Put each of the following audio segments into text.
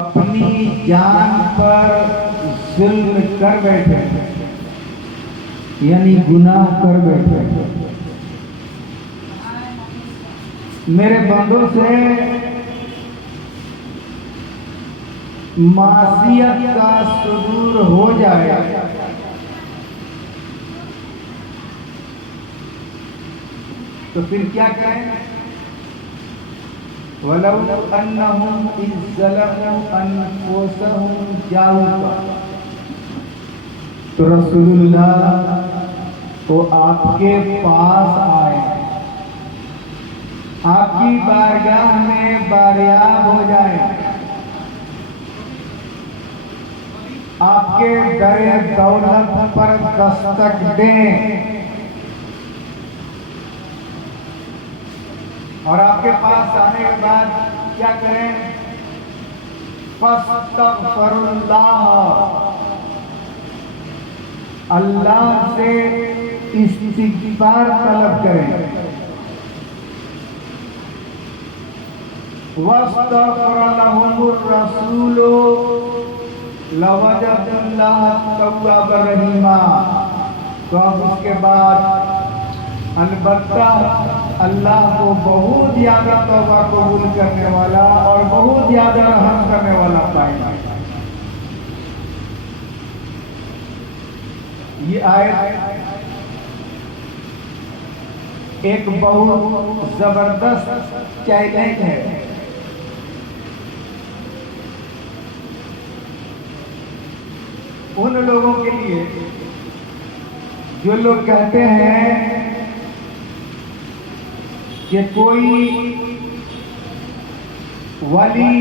اپنی جان پر ظلم کر بیٹھے، یعنی گناہ کر بیٹھے، میرے بندوں سے معصیت کا صدور ہو جائے تو پھر کیا کریں؟ وَلَوْ أَنَّهُمْ إِذْ ظَلَمُوا أَنفُسَهُمْ جَاءُوكَ، تو رسول اللہ وہ آپ کے پاس آئے، آپ کی بارگاہ میں باریاب ہو جائے، آپ کے در دولت پر دستک دیں اور آپ کے پاس آنے کے بعد کیا کریں؟ فَاسْتَغْفِرُ اللَّهَ، اللہ سے استغفار طلب کریں، وَاسْتَغْفَرَ لَهُمُ الرَّسُولُ لَوَجَدُوا اللَّهَ تَوَّابًا رَحِيمًا، تو اب اس کے بعد البتہ اللہ کو بہت زیادہ توبہ قبول کرنے والا اور بہت زیادہ رحم کرنے والا پائیں گے۔ یہ آیت ایک بہت زبردست چیلنج ہے ان لوگوں کے لیے جو لوگ کہتے ہیں کہ کوئی ولی،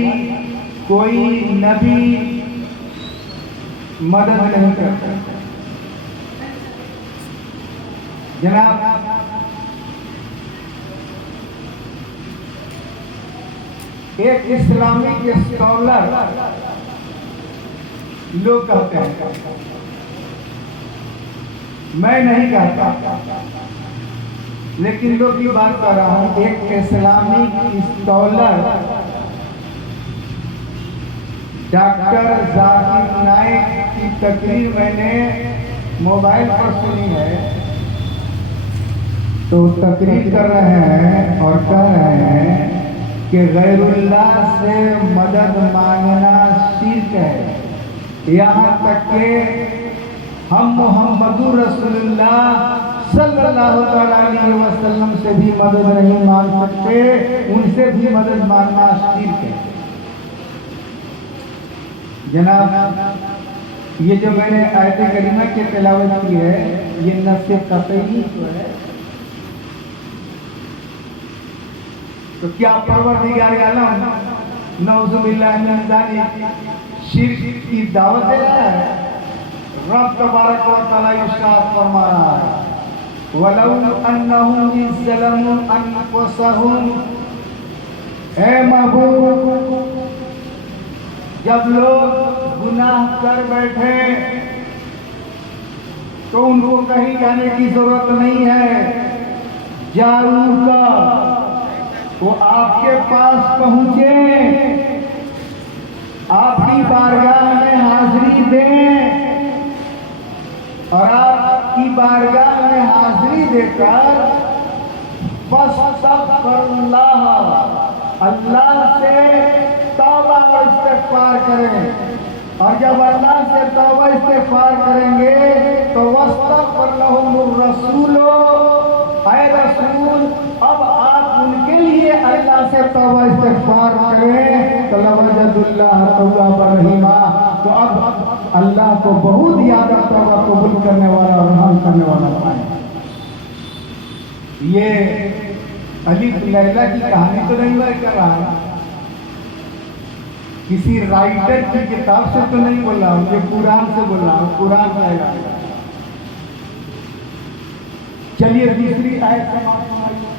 کوئی نبی مدد نہیں کرتا۔ جناب، ایک اسلامک اسکالر لوگ کہتے ہیں، میں نہیں کہتا لیکن لوگ کی بات کر رہا ہوں، ایک Islamic scholar doctor Zakir Naik کی تقریر میں نے موبائل پر سنی ہے، تو تقریر کر رہے ہیں اور کہہ رہے ہیں کہ غیر اللہ سے مدد مانگنا شرک ہے، یہاں تک کہ ہم محمد رسول اللہ صلی اللہ علیہ وسلم سے بھی مدد نہیں مانگ سکتے، ان سے بھی مدد مانگنا شرک ہے۔ جناب، یہ جو میں نے آیت کریمہ کی تلاوت کی ہے، یہ نص قطعی تو ہے، تو کیا پروردگار عالم نعوذ باللہ من ذالک شرک کی دعوت دے رہا ہے؟ رب تبارک و تعالی ارشاد فرما رہا ہے، وَلَوْ أَنَّهُمْ إِذْ ظَلَمُوا أَنفُسَهُمْ، اے محبوب، جب لوگ گناہ کر بیٹھے تو ان کو کہیں جانے کی ضرورت نہیں ہے، جاؤکا، وہ آپ کے پاس پہنچے، آپ کی بارگاہ میں حاضری دیں اور آپ کی بارگاہ میں حاضری دے کر فاستغفر اللہ، اللہ سے توبہ و استغفار کریں، اور جب اللہ سے توبہ استغفار کریں گے تو واستغفر لهم الرسول، اے رسول اب آپ ان کے لیے اللہ سے توبہ استغفار کریں تو لوجدوا اللہ توابا رحیما، تو اب اللہ کو بہت زیادہ توبہ قبول کرنے والا اور رحم کرنے والا پائیں۔ یہ الف لیلہ کی کہانی تو نہیں میں کر رہا ہوں، کسی رائٹر کی کتاب سے تو نہیں بول رہا ہوں، یہ قرآن سے بول رہا ہوں، قرآن کا ہے۔ چلیے تیسری آیت سماعت فرمائیے،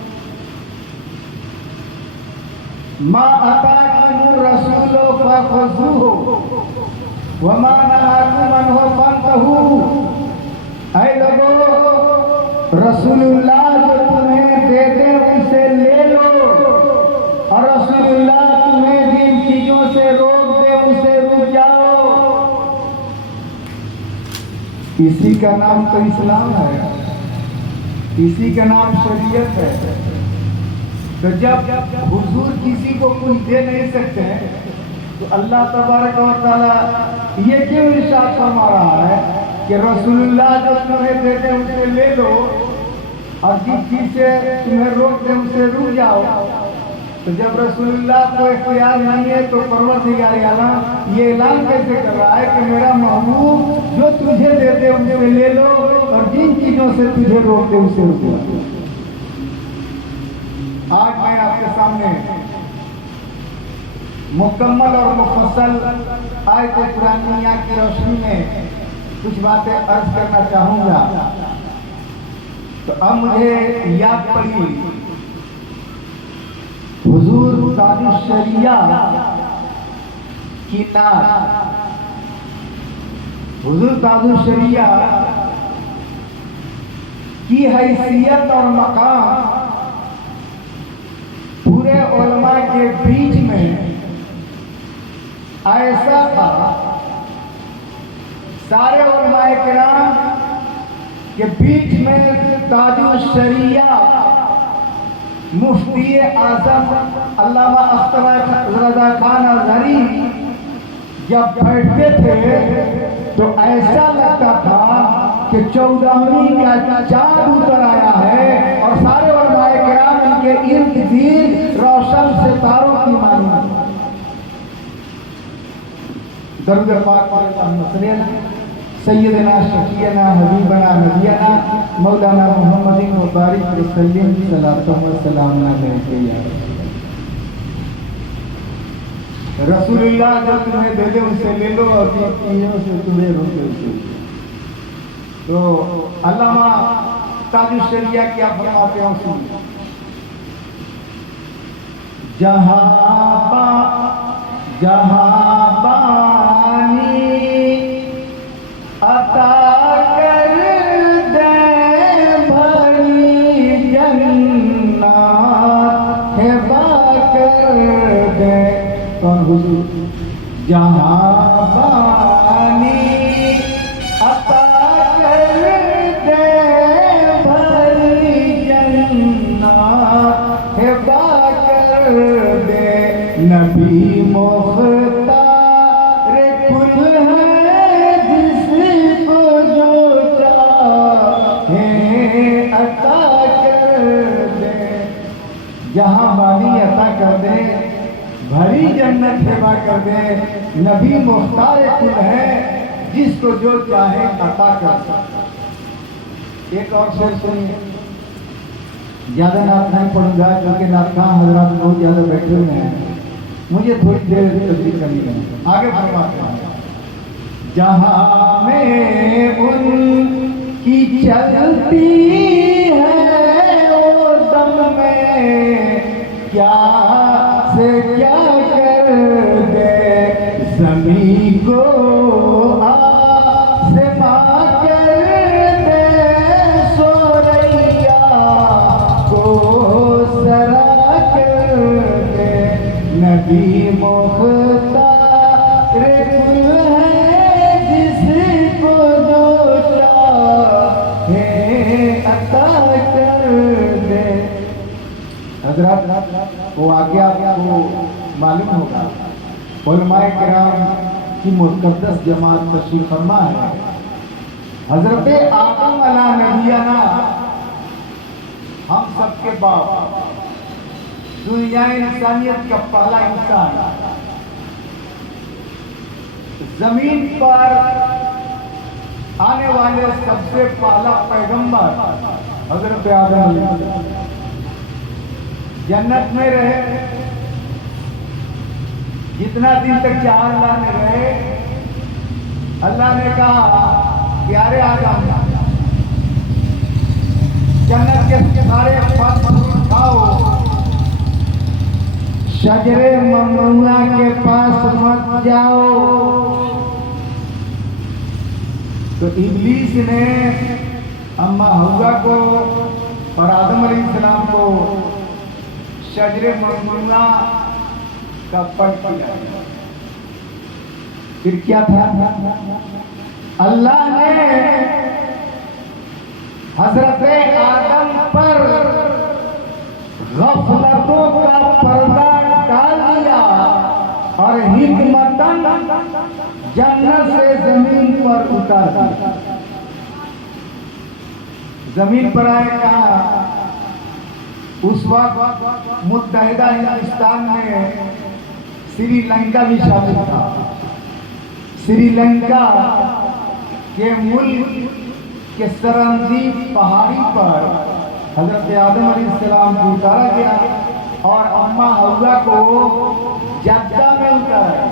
ما آتاکم الرسول فخذوہ وما نہاکم عنہ فانتہوا، اے لوگو رسول اللہ جو تمہیں دے دے اسے لے لو، اور رسول اللہ تمہیں جن چیزوں سے روک دے इसी का नाम तो इस्लाम है, इसी का नाम शरीयत है। तो जब हुजूर किसी को कुछ दे नहीं सकते तो अल्लाह तबारक व तआला ये क्यों इरशाद फरमा रहा है कि रसूलुल्लाह जो तुम्हें देते उसे ले लो और जिस चीज से तुम्हें रोक दे उसे रुक जाओ। तो जब रसूलुल्लाह को इख्तियार नहीं है तो परवरदिगार आलम ये ऐलान कैसे कर रहा है कि मेरा महबूब जो तुझे देते उसे ले लो और जिन चीजों से तुझे रोक दे उसे रुक जाओ। आज मैं आपके सामने मुकम्मल और मुफस्सल आयत कुरानिया की रोशनी में कुछ बातें अर्ज करना चाहूँगा। तो अब मुझे याद पड़ी हुजूर ताजुश शरिया की नात। हुजूर ताजुश शरिया की हैसियत और मकाम पूरे उलमा के बीच में ऐसा था, सारे उलमाए किराम के बीच में ताजुश शरिया मुफ्ती आजम अल्लामा अख्तर रज़ा खान अज़हरी जब बैठते थे तो ऐसा लगता था कि 14वीं का चाँद उतर आया है और सारे उलमाए किराम इनके इर्द गिर्द रोशन सितारों की मानी। दरूद पाक पर सैयदना शफीना हबीबना नबियना मौलाना मुहम्मदिन मुबारक वसल्लम सलातुम व सलाम अलैहि। रसूलुल्लाह जो तुम्हें दे दे उसे ले लो और जिन चीजों से तुम्हें रोके उसे। तो अल्लामा ताजुश शरिया क्या फरमाते हैं सुन। जहाँ पानी अता कर दे भरी जन्नत हेबा कर दे। कौन हुजूर? जहाँ पानी अता कर दे भरी जन्नत हेबा कर दे। नबी मुख्तार कुल है जिसको जो चाहे अता कर दे। जहाँ बानी अता कर दे भरी जन्नत हेबा कर दे। नबी मुख्तार कुल है जिसको जो चाहे अता कर दे। एक और शेर सुनिए, ज्यादा नात नहीं पढ़ूंगा क्योंकि नात खां हजरात बहुत ज्यादा बैठे हुए हैं, मुझे थोड़ी देर तस्वीर करनी है। आगे फरमाते हैं जहाँ में उनकी चलती है वो दम में क्या से क्या कर दे। ज़मीं को आसमां कर दे सोरैया को सरा कर दे। नबी मुख्तार कुल है जिसको जो चाहे अता कर दे। हज़रत वो आगे आपको मालूम होगा उलमाए किराम की मुक़द्दस जमात तशरीफ़ फरमा है। हज़रत आदम अला नबियाना हम सबके बाप, दुनिया इंसानियत का पहला इंसान, जमीन पर आने वाले सबसे पहला पैगंबर हज़रत आदम जन्नत में रहे। जितना दिन तक चाह अल्लाह ने रहे, अल्लाह ने कहा प्यारे आदम जन्नत के सारे फल खाओ, शजरे ममनुआ के पास मत जाओ। तो इब्लीस ने अम्मा हव्वा को और आदम अलैहिस्सलाम को शजरे ममनुआ का फल खिलाया। फिर क्या था? اللہ نے حضرت آدم پر غفلتوں کا پردہ ڈال دیا اور حکمتاً جنت سے زمین پر اتار دیا۔ زمین پر آئے کہاں؟ اس وقت متحدہ ہندوستان میں سری لنکا بھی شامل تھا۔ سری لنکا کے ملک کے سرندیپ پہاڑی پر حضرت آدم علیہ السلام کو اتارا گیا اور اماں حوا کو جدہ میں اتارا۔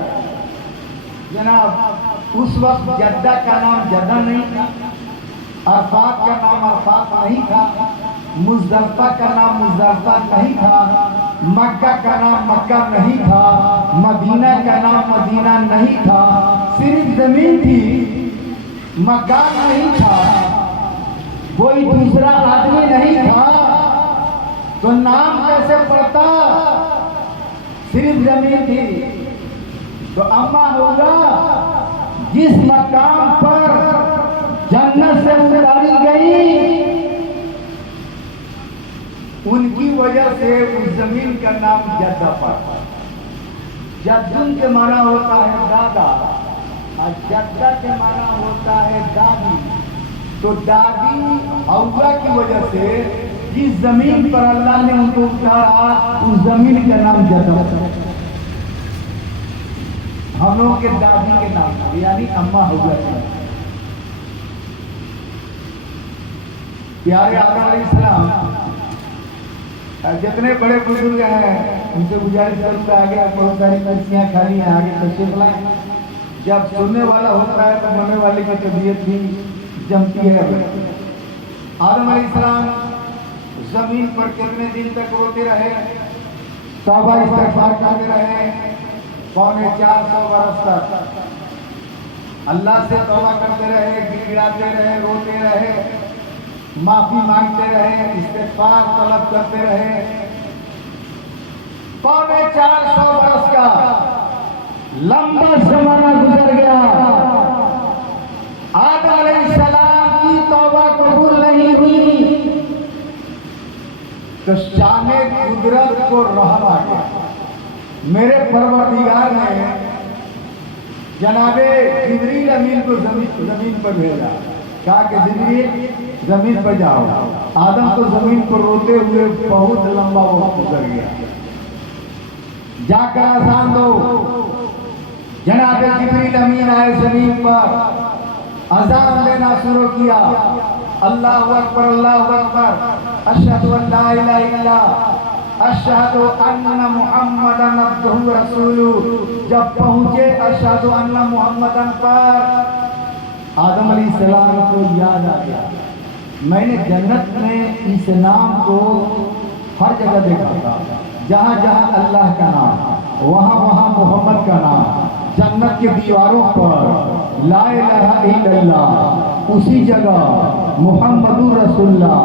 جناب اس وقت جدہ کا نام جدہ نہیں تھا، عرفات کا نام عرفات نہیں تھا، مزدلفہ کا نام مزدلفہ نہیں تھا، مکہ کا نام مکہ نہیں تھا، مدینہ کا نام مدینہ نہیں تھا، صرف زمین تھی، مکان نہیں تھا، کوئی دوسرا آدمی نہیں تھا، تو نام کیسے پڑتا؟ صرف زمین تھی۔ تو اماں حوا جس مقام پر جنت سے اتاری گئی، ان کی وجہ سے اس زمین کا نام جدہ پڑا۔ جدن کے معنی ہوتا ہے دادا اور جدہ کے معنی ہوتا ہے دادی۔ تو دادی حوا کی وجہ سے جس زمین پر اللہ نے ان کو اتارا، اس زمین کا نام جدہ پڑا۔ ہم لوگوں کے دادی کے نام یعنی اماں حوا کے نام۔ پیارے آقا علیہ السلام جتنے بڑے بزرگ ہیں ان سے گزارش کروں گا، آگے بہت ساری کرسیاں خالی ہیں، آگے تشریف لائیں۔ جب سننے والا ہوتا ہے تو مرنے والے کی طبیعت بھی جمتی ہے۔ آدم علیہ السلام زمین پر کتنے دن تک روتے رہے؟ توبہ استغفار کرتے رہے 450 برس تک۔ اللہ سے توبہ کرتے رہے، گڑگڑاتے رہے، روتے رہے، معافی مانگتے رہے، استغفار طلب کرتے رہے۔ 450 برس کا لمبا زمانہ گزر گیا، آدم علیہ السلام کی توبہ قبول نہیں ہوئی، تو شان قدرت کو رحم آ گیا۔ میرے پروردگار نے جناب جبریل امین کو زمین پر بھیجا، کہا کہ جبریل زمین پر جاؤ۔ آدم تو زمین پر روتے ہوئے بہت لمبا وقت گزر گیا، جا کر اذان دو۔ جناب جبریل امین آئے زمین پر، اذان دینا شروع کیا، اللہ اکبر اللہ اکبر، اشہد ان لا الہ الا اللہ، اشہد ان محمدا عبدہ رسولہ۔ جب پہنچے اشہد ان محمدا پر، آدم علیہ السلام کو یاد آ گیا، میں نے جنت میں اس نام کو ہر جگہ دیکھا تھا، جہاں جہاں اللہ کا نام، وہاں وہاں محمد کا نام، جنت کے دیواروں پر لا الہ الا اللہ، اسی جگہ محمد رسول اللہ،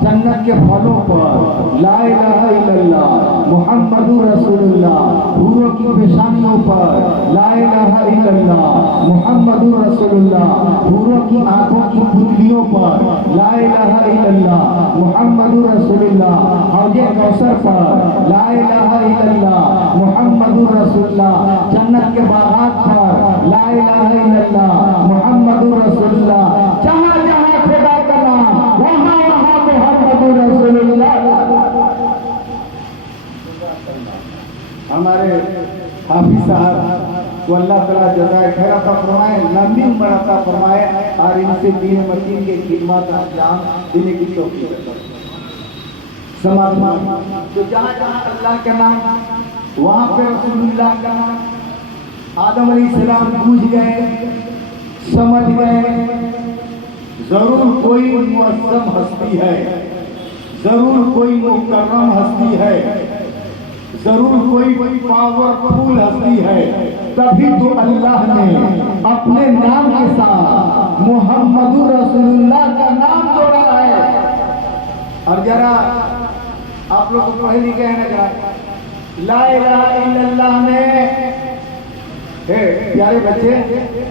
جنت کے پھلوں پر لا الہ الا اللہ محمد رسول اللہ، حوروں کی پیشانیوں پر لا الہ الا اللہ محمد رسول اللہ، حوروں کی آنکھوں کی پتلیوں پر لا الہ الا اللہ محمد رسول اللہ، حوض کوثر پر لا الہ الا اللہ محمد رسول اللہ، جنت کے باغات پر لا الہ الا اللہ محمد رسول اللہ، جہاں جہاں خدا کا نام وہاں وہاں محمد رسول اللہ۔ ہمارے حافظ صاحب کو اللہ تعالیٰ جزائے خیر عطا فرمائے، لمبی عمر عطا فرمائے، اور ان سے دین متین کے خدمات انجام دینے کی توفیق عطا فرمائے۔ سماعت تو جہاں جہاں اللہ کا نام وہاں پہ رسول اللہ کا نام۔ آدم علیہ السلام بوجھ گئے، سمجھ گئے، ضرور کوئی معظم ہستی ہے، ضرور کوئی مکرم ہستی ہے، ضرور کوئی پاورفل ہستی ہے، تبھی تو اللہ نے اپنے نام کے ساتھ محمد رسول اللہ کا نام جوڑا ہے۔ اور ذرا آپ لوگ کو پہلی کہنا چاہتا لا الہ الا اللہ میں پیارے بچے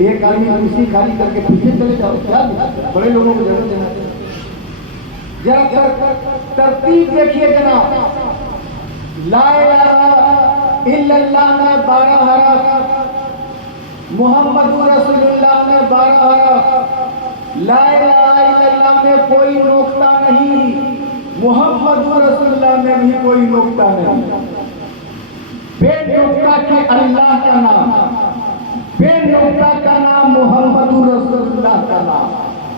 ایک آدمی کرسی خالی کر کے پیچھے چلے جاؤ، کیا بڑے لوگوں کو ضرورت دینا چاہیے. ذرا ترتیب دیکھیے جناب. لا الہ الا اللہ میں 12 حرف، محمد رسول اللہ میں 12 حرف. لا الہ الا اللہ میں کوئی نقطہ نہیں، محمد رسول اللہ میں بھی کوئی نقطہ نہیں. بے نقطہ کے اللہ کا نام، بے نقطہ کا نام محمد رسول اللہ کا نام.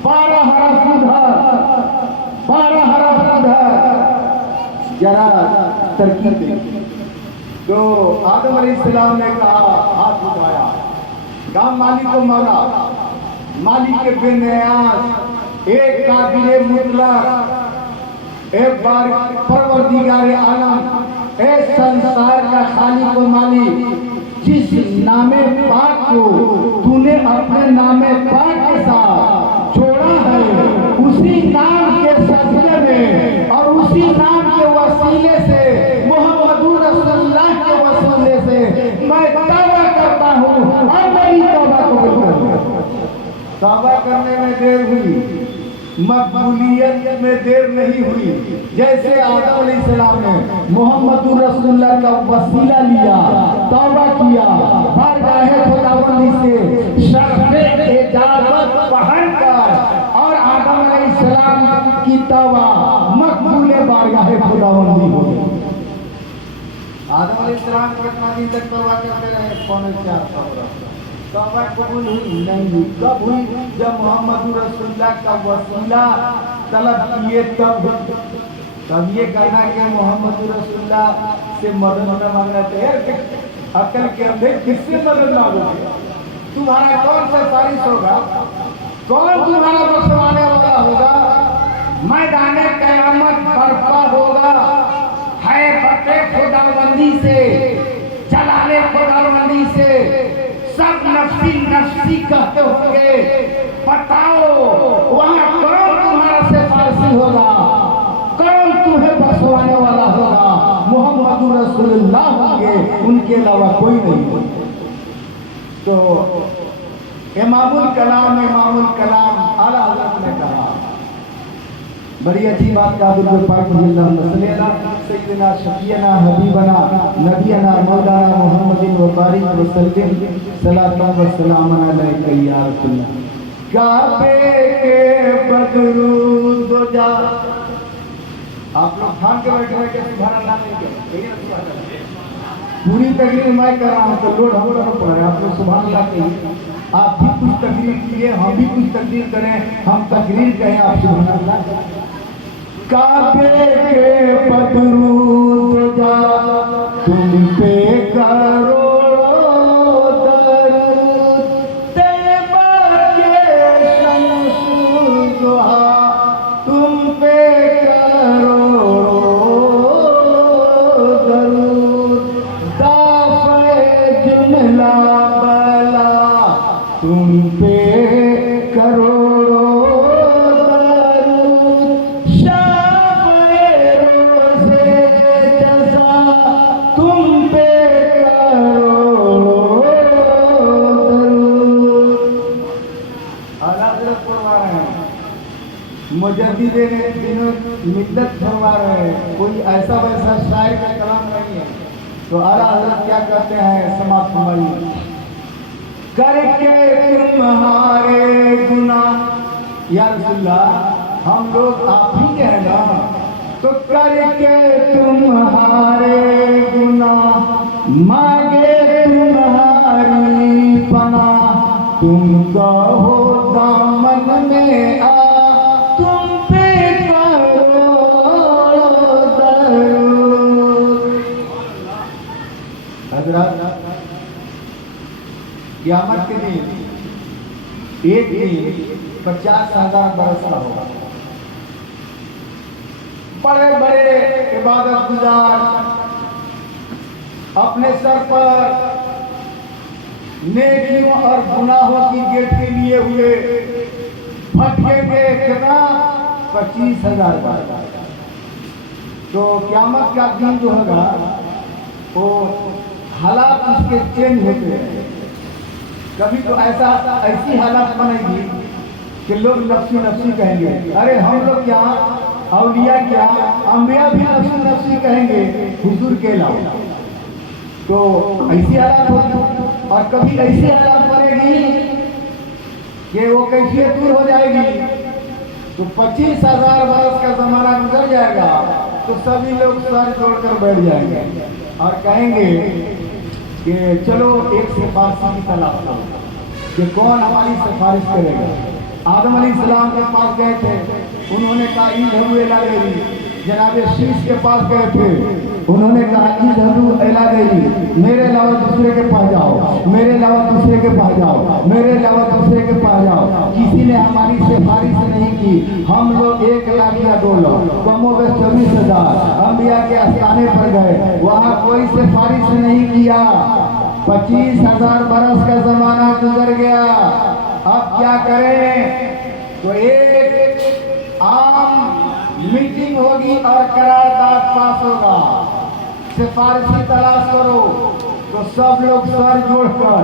12 حرف ادھر، 12 حرف ادھر. ذرا ترکیب دیکھیں. تو آدم علیہ السلام نے کہا، ہاتھ اٹھایا، کہا مالک و مولا، مالک کے بے نیاز، ایک قادر مطلق، ایک بار پروردگار عالم، اے سنسار کا خالق و مالک، جس نام پاک کو تو نے اپنے نام پاک کے ساتھ جوڑا ہے، اسی نام کے صدقے میں اور اسی نام کے وسیلے سے، محمد رسول اللہ کے وسیلے سے میں توبہ کرتا ہوں اور میری توبہ قبول کرتا. توبہ کرنے میں دیر ہوئی، مقبولیت میں دیر نہیں ہوئی. جیسے آدم علیہ السلام نے محمد رسول اللہ کا وسیلہ لیا، توبہ کیا، بارگاہ خداوندی سے شرف اجابت پہن کر، اور آدم علیہ السلام کی توبہ مقبول بارگاہ خداوندی ہو گئی. آدم علیہ السلام کتنا دن تک توبہ کرتے رہے؟ 4.5 سال. توبہ قبول ہوئی نہیں ہوئی. کب ہوئی؟ جب محمد رسول اللہ کا وسیلہ طلب کیے تب یہ کہنا کہ محمد رسول اللہ سے مدد نہ مانگنا چاہیے. عقل کے اندر کس سے مدد مانگو گے؟ تمہارا کون سا فارغ ہوگا؟ کون تمہارا بخشوانے والا ہوگا؟ میدان قیامت برپا ہوگا، ہے فتح خداوندی سے، جلال خداوندی سے. سب نفسی نفسی کہتے ہوں گے. بتاؤ وہاں کون تمہارا سفارشی ہوگا؟ کون تمہیں بخشوانے والا ہوگا؟ محمد رسول اللہ ہوں گے، ان کے علاوہ کوئی نہیں ہوگا. تو امام الکلام اعلیٰ حضرت نے کہا، بڑی اچھی بات کا درود پاک سیدنا شفیعنا حبیبنا نبینا مولانا محمد وبارک وسلم صلاۃ و سلام علیک یا رسول اللہ. کعبے کے بدرود دو جا. آپ لوگ تھام کے بیٹھے کہ سبحان اللہ نہیں کہتے، پوری تقریر میں کر رہا ہوں تو لوڈ ہم لوگ پڑھ رہے ہیں. آپ لوگ سبحان اللہ کہیے. آپ بھی کچھ تقریر کیے، ہم بھی کچھ تقریر کریں. ہم تقریر کہیں، آپ سبحان اللہ. کعبے کے بدرود جا تم پہ کرو درود، طیبہ کے شمس ضحیٰ تم پہ کرو درود، دافع جملہ بلا تم پہ کرو مجدد مدت فرما رہے ہیں. کوئی ایسا ویسا شاعر کا کلام نہیں ہے. تو اعلیٰ حضرت کیا کہتے ہیں؟ سماعت فرمائیے. کر کے تمہارے گناہ، یا رسول اللہ ہم لوگ آپ ہی کے ہیں نا، تو کر کے تمہارے گناہ مانگے تمہاری پناہ، تم کہو دامن میں آ قیامت کے دن ایک دن 50,000 برس کا ہوگا. بڑے بڑے عبادت گزار اپنے سر پر نیکیوں اور گناہوں کی گیٹی لیے ہوئے بھٹکیں گے. کتنا؟ 25,000 بار. تو قیامت کا دن جو ہوگا وہ حالات اس کے چینج ہوتے ہیں. कभी तो ऐसी हालत बनेगी कि लोग नफ्सी नफ्सी कहेंगे। अरे हम लोग क्या, औलिया क्या, अंबिया भी नफ्सी नफ्सी कहेंगे हुजूर के अलावा। तो ऐसी हालत होगी। और कभी ऐसी हालत बनेगी कि वो कैफियत दूर हो जाएगी। तो 25,000 बरस का जमाना गुजर जाएगा तो सभी लोग सर जोड़कर बैठ जाएंगे और कहेंगे कि चलो एक सिफारिशी की तलाश करो कि कौन हमारी सिफारिश करेगा। आदम अलैहिस्सलाम के पास गए थे, उन्होंने कहा इज़हबू इला गैरी। जनाब शीश के पास गए थे, उन्होंने कहा इज़हबू इला गैरी, मेरे अलावा दूसरे के पास जाओ, मेरे अलावा दूसरे के पास जाओ, मेरे अलावा दूसरे के पास जाओ। किसी ने हमारी सिफारिश नहीं की। हम लोग 1 लाख या 2 लाख कमो बेश 24,000 अंबिया के आस्थाने पर गए, वहाँ कोई सिफारिश नहीं किया। 25,000 बरस का जमाना गुजर गया। अब क्या करें? तो एक आम मीटिंग होगी और करारदाद पास होगा, सिफारिशी तलाश करो। तो सब लोग सर जोड़कर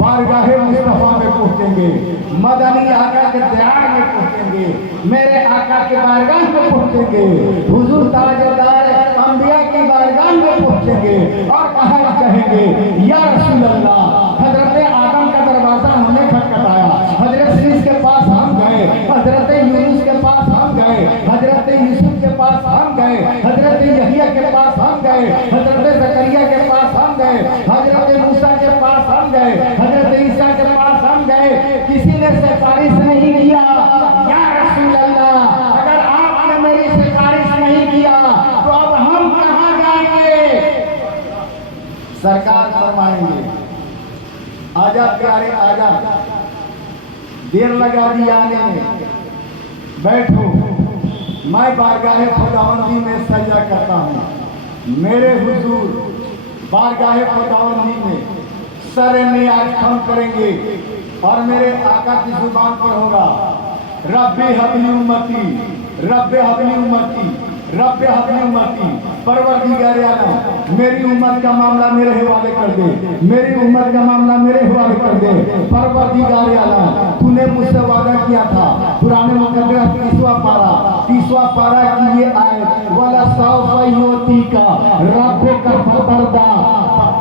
बारगाहे मुस्तफा में पहुंचेंगे, मदनी आका के दरबार में पहुंचेंगे, मेरे आका के बारगाह में पहुंचेंगे, हुजूर ताजदार अंबिया की बारगाह में पहुंचेंगे और कहेंगे या रसूल अल्लाह, हजरत आदम का दरवाजा हमने खटखटाया, हजरत शीश के पास हम गए, हजरत यूनुस के पास हम गए, हजरत यूसुफ के पास हम गए, हजरत यहिया के पास हम गए, हजरत जकरिया के पास हम गए, हजरत मूसा के पास हम गए, हजरत ईसा के पास हम गए। किसी ने सिफारिश नहीं किया। या रसूल अल्लाह, अगर आपने मेरी सिफारिश नहीं किया तो अब हम कहाँ जाएंगे? सरकार फरमाएंगे आजा प्यारे आजा, देर लगा दी आने में, बैठो, मैं बारगाहे खुदावंदी में सजदा करता हूँ। मेरे हुजूर बारगाहे खुदावंदी में सर में आज खम करेंगे और मेरे आका की जुबान पर होगा रब्बे हबली उम्मती, रब्बे हबली उम्मती, रब्बे हबली उम्मती। परवरदिगार आलम मेरी उम्मत का मामला मेरे हवाले कर दे, मेरी उम्मत का मामला मेरे हवाले कर दे। परवरदिगार आलम तूने मुझसे वादा किया था, पुराने मुकद्दस 30वां पारा की ये आयत, वाला सौफा युती का रब्बे का फतरदा।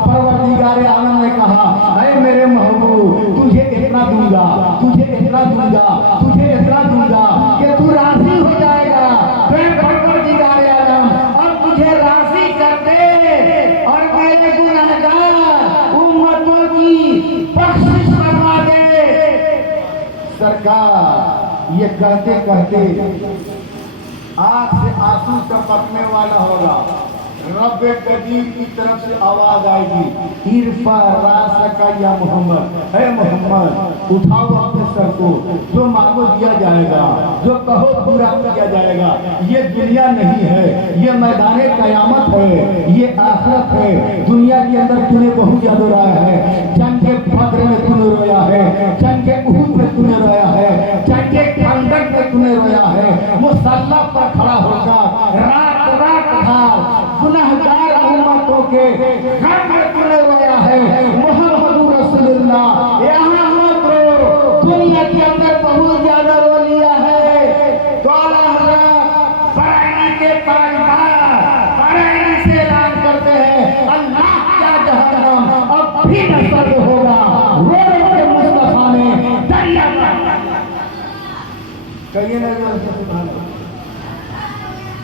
परवरदिगार आलम ने कहा ऐ मेरे महबूब, तुझे इतना दूंगा, तुझे इतना दूंगा, तुझे इतना दूंगा कि तू राजी हो जाएगा। परवरदिगार आलम अब तुझे राजी कर दे और मेरे गुनाहगार उम्मतों की बख्शिश करवा दे। सरकार ये कहते कहते आँख से आंसू टपकने वाला होगा। रब्बे कदीर की तरफ से आवाज आएगी इरफा रासका या मोहम्मद, है मोहम्मद उठाओ अपने सर को, जो मांगो दिया जाएगा, जो कहो पूरा किया जाएगा। ये दुनिया नहीं है, ये मैदान कयामत है, ये आखिरत है। दुनिया के अंदर तूने बहुत याद रोया है, जंग के बद्र में तूने रोया है, जंग के उहद में तूने रोया है, जंग के खंदक में तूने रोया है। मुसल्ला पर खड़ा होकर रात रात गुनाहगार उम्मतों के घर में तूने रोया है। मुहम्मद रसूलुल्लाह यहाँ मत रो, दुनिया के अंदर बहुत ज्यादा रो लिया है। तो बरैनी के ताजदार बरैनी से ऐलान करते हैं अल्लाह क्या जहन्नम अब भी न सर्द होगा। रो के मुस्तफा ने दरिया कहिए ना।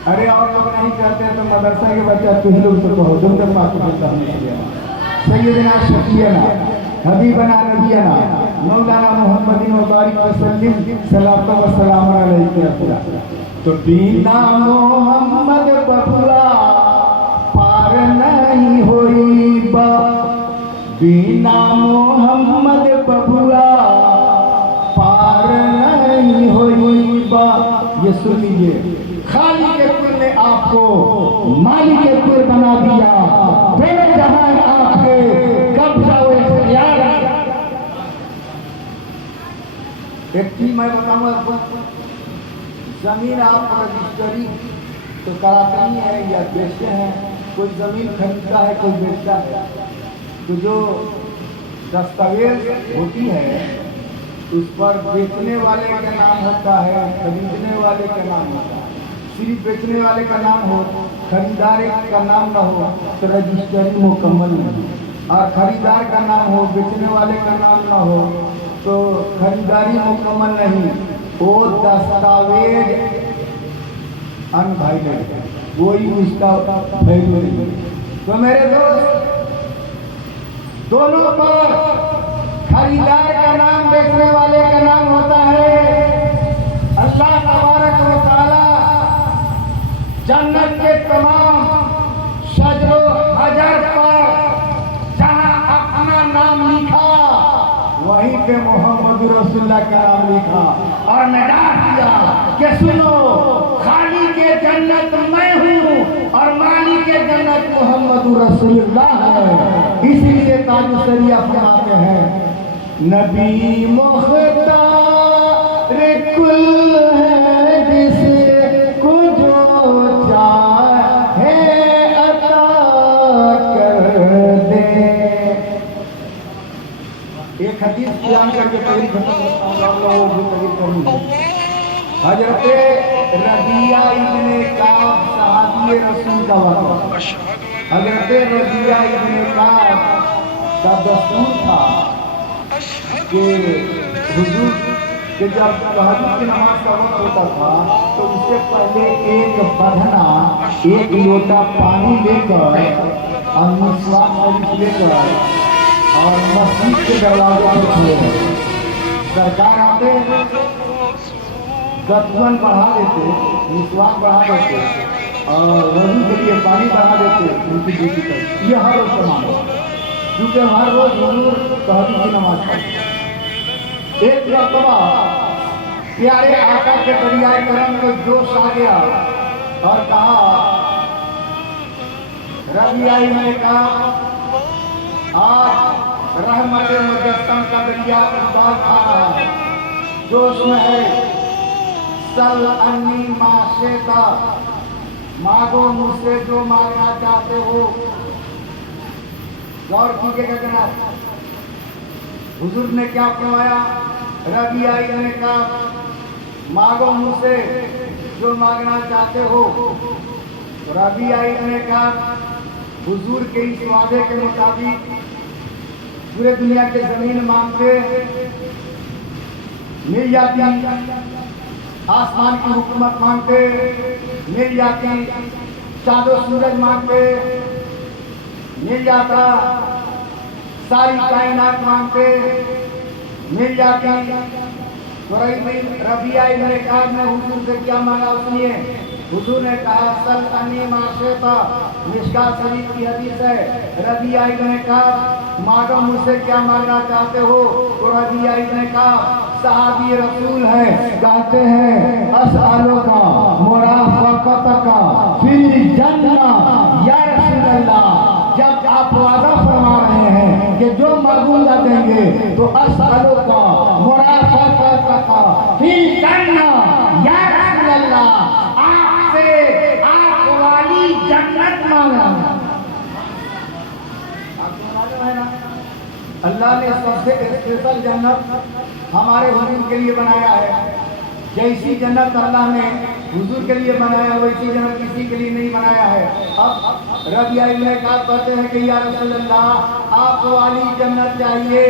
अरे और लोग नहीं कहते तो मदरसा के बच्चा तुम लोग तो कहो, तुम जब पास सैयदना शफीना हबीबना नबीना मौलाना मोहम्मदिन मुबारक वसल्लम सलातो व सलाम अलैहि। तो बिना मोहम्मद बबुआ पार नहीं होई बा, बिना मोहम्मद बबुआ पार नहीं होई बा। ये सुन लीजिए, खाली के कुल ने आपको माली के कुल बना दिया, दोनों जहां आपके कब्जा व इख्तियार। एक चीज मैं बताऊंगा आपको, जमीन आप रजिस्ट्री तो कराते ही है या बेचते हैं। कोई जमीन खरीदता है, कोई बेचता है। तो जो दस्तावेज होती है, उस पर बेचने वाले का नाम होता है, खरीदने वाले का नाम होता है। सिर्फ बेचने वाले का नाम हो, खरीदार का नाम न हो तो रजिस्ट्री मुकम्मल नहीं, और खरीदार का नाम हो, बेचने वाले का नाम न हो तो खरीदारी मुकम्मल नहीं। वो दस्तावेज अनवाइलेड है, कोई उसका वैल्यू नहीं। तो मेरे दोस्त, दोनों पर खरीदार का नाम, बेचने वाले का नाम होता है। अल्लाह तबारक व तआला जन्नत के तमाम शजरो हजर पर जहाँ अपना नाम लिखा, वहीं पे मोहम्मद रसूलुल्लाह का नाम लिखा और नदा दिया कि सुनो, खाली के जन्नत मैं हूँ और मालिक के जन्नत मोहम्मद रसूलुल्लाह है। इसीलिए ताजुशरिया फरमाते हैं, नबी मुख्तार कुल है जिसको जो चाहे अता कर दे। एक हदीस बयान करके तकरीर खत्म करता हूँ, आप लोगों को तकरीर करनी है। हजरत रबिया इब्ने काब सहाबी रसूल का वाक़या। हजरत रबिया इब्ने काब का दस्तूर था कि हुजूर के जब तहज्जुद की नमाज का वक्त होता था तो उससे पहले एक बधना एक लोटा पानी लेकर और मिसवाक शरीफ लेकर और मस्जिद के दरवाजे पर खड़े। सरकार आते दर्जन बढ़ा देते, मिसवाक बढ़ा देते और वजू के लिए पानी बढ़ा देते उनकी ड्यूटी पर। ये हर रोज समान हो, क्योंकि हर रोज हुजूर तहज्जुद की नमाज पढ़ते। एक मरतबा प्यारे आका के दरियाए करम में जोश आ गया और कहा, रबिया ने कहा, आज रहमत मुजस्सम का दरिया उबाल खा रहा है, जोश में है। सल अन्नी माशेता, मांगो मुझसे जो मांगना चाहते हो। गौर कीजिएगा जनाब, हुजूर ने क्या फरमाया? रबिया ने कहा, मांगो मुझसे जो मांगना चाहते हो। रबिया ने कहा, हुजूर के इस वादे के मुताबिक पूरे दुनिया के जमीन मांगते मिल जाती, आसमान की हुकूमत मांगते मिल जाती, चांदो सूरज मांगते मिल जाता, सारी कायनात मांगते मिल जाती। तो रबिया ने कहा, मैं हुजूर से क्या मांगा? सुनिए, हुजूर ने कहा, सल अन्नी माशेता, मिशकात शरीफ की हदीस है। रबिया ने कहा, मांगो मुझसे क्या मांगना चाहते हो? तो रबिया ने कहा, सहाबी रसूल है, कहते हैं, असअलुका मुराफक़तका फिल जन्नह या रसूल अल्लाह। जब आप वादा फरमा रहे हैं कि जो मांगूंगा देंगे, तो असअलुका मुराफक़तका फिल जन्नह या रसूल अल्लाह, आपसे आप वाली जन्नत मांगना। अल्लाह ने सबसे स्पेशल जन्नत हमारे हुजूर के लिए बनाया है। जैसी जन्नत अल्लाह ने हुजूर के लिए बनाया, वैसी जन्नत किसी के लिए नहीं बनाया है। अब रबिया ने कहा, कहते हैं कि या रसूल अल्लाह, आप वाली जन्नत चाहिए,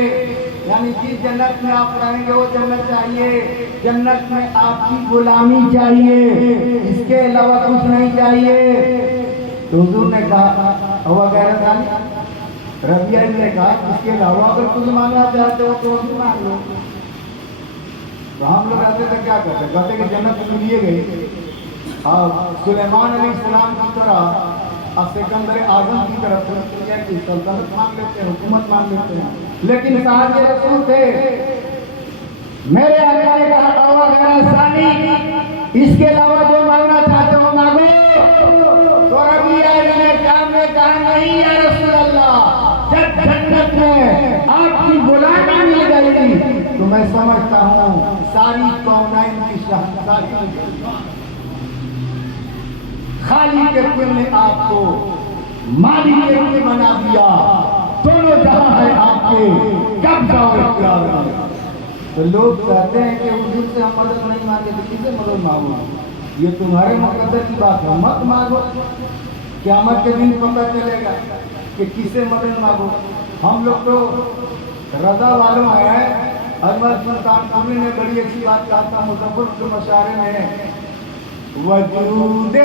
यानी जिस जन्नत में आप रहेंगे वो जन्नत चाहिए, जन्नत में आपकी गुलामी चाहिए, इसके अलावा कुछ नहीं चाहिए। तो हुजूर ने कहा, वगैरह जानी। रबिया ने कहा, इसके अलावा अगर कुछ मांगना चाहते हो तो भी मांग लो। तो हम लोग रहते थे क्या करते, कहते कि जन्नत में लिए गए और सुलेमान अलैहिस्सलाम की तरह और सिकंदर आजम की तरफ दुनिया की सल्तनत मांग लेते हैं, हुकूमत मांग लेते हैं। लेकिन साहब रसूल थे, मेरे आका ने कहा, वगैरह सानी, इसके अलावा जो मांगना चाहते हो मांगो। तो रबिया ने कहा, नहीं या रसूल अल्लाह, जब जन्नत में आपकी गुलामी मिल जाएगी तो मैं समझता हूँ सारी कौनाइन की शहंशाही खाली के कुल ने आपको मालिक के लिए बना दिया। दोनों जहां है आपके, कब जाओ इख्तियार में। तो लोग कहते हैं कि हुजूर से हम मदद नहीं मांगे तो किसे मदद मांगो? ये तुम्हारे मुकद्दर की बात है, मत मांगो। क़यामत के दिन पता चलेगा कि किसे मदद मांगो। हम लोग तो रजा वालों हैं। अजमल सुल्तानपुरी ने बड़ी अच्छी बात कहा था मुजफ्फर के मशारे में, वजूदे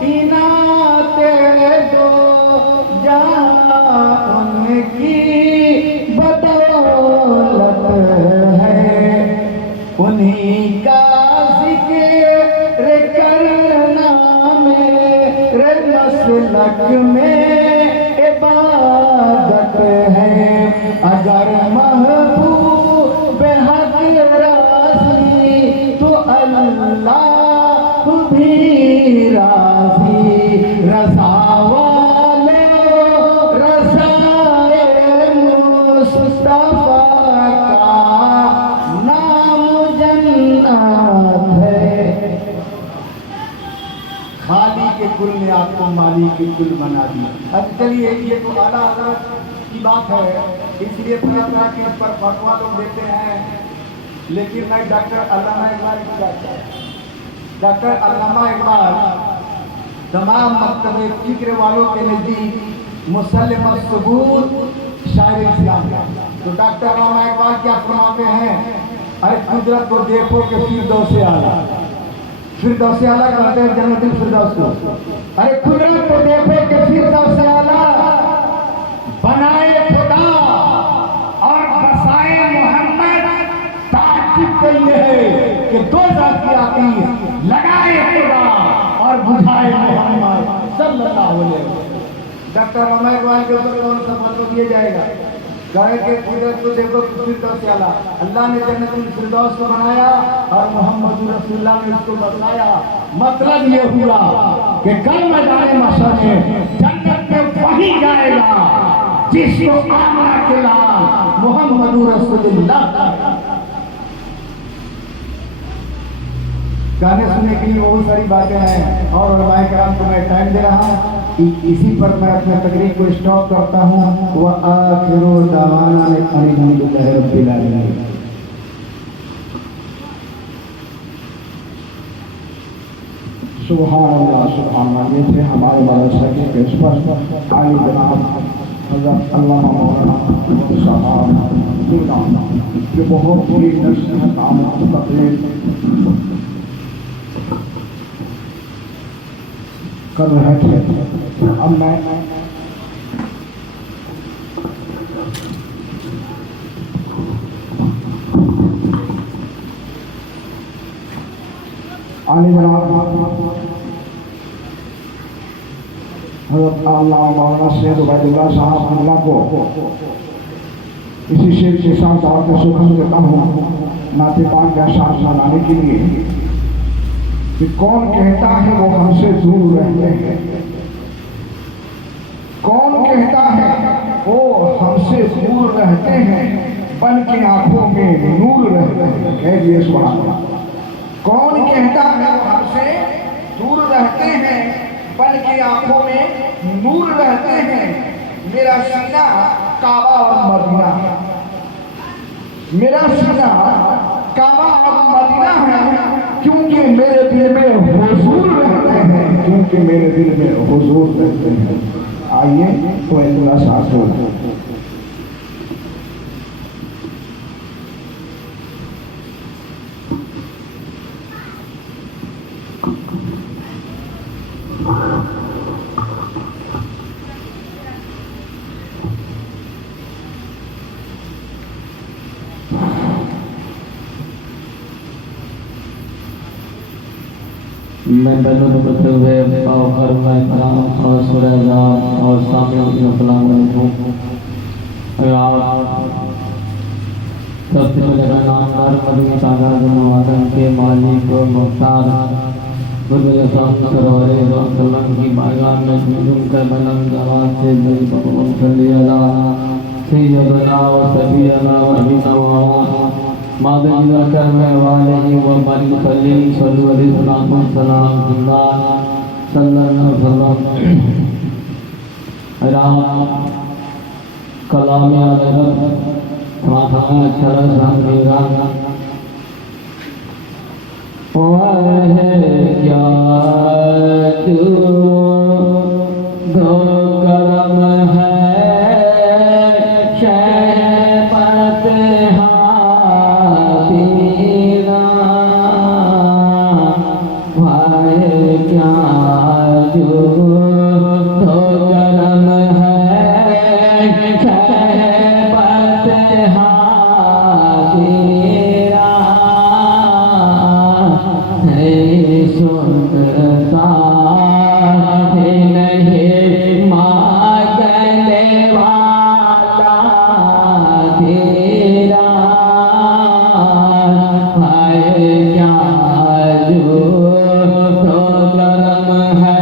काइनात दो जहां उनकी बदौलत है, उन्हीं का जिक्र करना मेरे मसलक में इबादत है। अगर महबूब हक राज़ी तो अल्लाह भी राज़ी। रज़ा वाले रज़ाए मुस्तफ़ा का नाम जन्नत है। खाली के कुल ने आपको माली के कुल बना दिया। अब चलिए ये तो आला हज़रत की बात है, इसलिए तरह तरह के इस पर फतवा लोग देते हैं। लेकिन मैं डॉक्टर अल्लामा इकबाल की बात कर, डॉक्टर अल्लामा इकबाल तमाम मकतब फिक्र वालों के नज़दीक मुसल्लम सबूत शायर इस्लाम है। तो डॉक्टर अल्लामा इकबाल क्या फरमाते हैं, अरे कुदरत को देखो कि फिरदौस आला, फिरदौस आला कहते हैं जन्नतुल फिरदौस को। अरे कुदरत को देखो कि फिरदौस आला बनाए खुदा और बसाए मोहम्मद। ताकीद तो ये है कि दो ज़ात की आतीश लगाए खुदा और बुझाए मोहम्मद सल्लल्लाहु अलैहि वसल्लम। डॉक्टर अल्लामा इकबाल के ऊपर कौन सा मतलब दिया जाएगा? कहे कि कुदरत को देखो फिरदौस आला, अल्लाह ने जन्नतुल फिरदौस को बनाया और मोहम्मद रसूलुल्लाह ने उसको बताया। मतलब ये हुआ कि कल मैदान महशर में जन्नत में वही जाएगा जिसको आमना के लाल मोहम्मद रसूलुल्लाह। गाने सुनने के लिए बहुत सारी बातें हैं और उलमाए किराम को मैं टाइम दे रहा हूँ, इसी पर मैं अपने तकरीर को स्टॉप करता हूँ। व आखिरु दावाना अल्हम्दुलिल्लाहि रब्बिल आलमीन। सुभान अल्लाह सुभान अल्लाह। ये थे हमारे मदरसे के प्रिंसिपल आली जनाब हज़रत अल्लामा मौलाना साहब जो बहुत ही नसीहत आमद तकलीफ कर रहे थे। अब मैं आली जनाब हज़रत अल्लामा मौलाना सैयद उबैदुल्लाह साहब अल्लाह को इसी शेर के साथ दावत सुखम देता हूँ नाते पाक का शान सुनाने के लिए कि कौन कहता है वो हमसे दूर रहते हैं, कौन कहता है वो हमसे दूर रहते हैं, बन के आंखों में नूर रहते हैं। कह दिए सुभान अल्लाह। कौन कहता है वो हमसे दूर रहते हैं, बन के आंखों में नूर रहते हैं। मेरा सीना काबा और मदीना, मेरा सीना काबा और मदीना है, क्योंकि मेरे दिल में हुजूर रहते हैं, क्योंकि मेरे दिल में हुजूर रहते हैं। आइए तो अल्लाह साथ हो। मैं पहले तो करते हुए और सूरजाम और अस्सलाम वालेकुम। सबसे पहले का नामदार मदनी तादाद मुआज़म के मालिक और मुख्तार सरवरे वसल्लम की बारगाह में झूम कर बुलंद आवाज़ से सल्लल्लाहु सैयदना व सफीना व हबीबना मादनी ज़कर में वालिही व बारिक सल्लिम सल्लु अलैहि सलाम सल्लल्लाहु अलैहि वसल्लम राम कलाम आलम समाधान अक्षर संगीरा वह क्या तू दो करम है शहपत हाथीरा वह क्या जो दो करम है शहपत हाथीरा सुनता है नहीं मांगने वाला तेरा है क्या जो तो करम है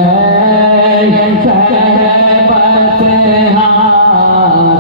शहपत हाथीरा